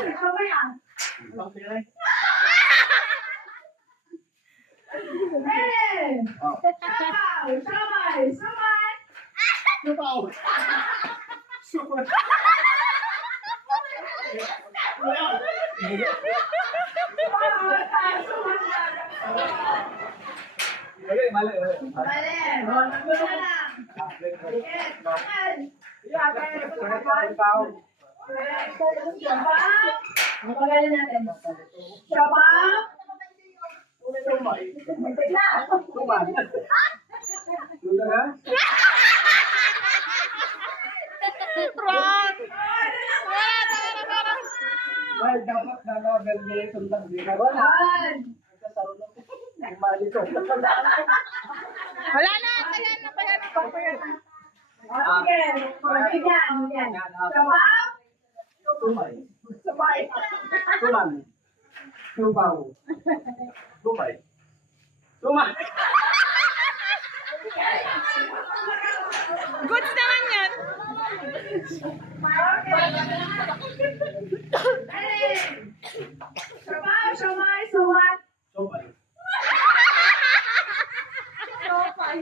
Mamaya. Hey! Sabay! Sabay! Supaw! Supaw! Mali, mali. Mali! Nagulo na lang. Yes! Bakal! Shabaw! Ang pagalan natin. Shabaw! Tignan! Tuman. Lula na? Ay, dapat na level niya yung sundan. Di ba? Yan! Mali to. Wala na, kaya na. O, sige. Magbigyan. Yan. Shabaw! Tumay. Sabay! Tuman. Supaw. Tumay. Tuman. Goods naman yan. Hey! Shabaw! Shamay! Suwat! Tumay. Sopay!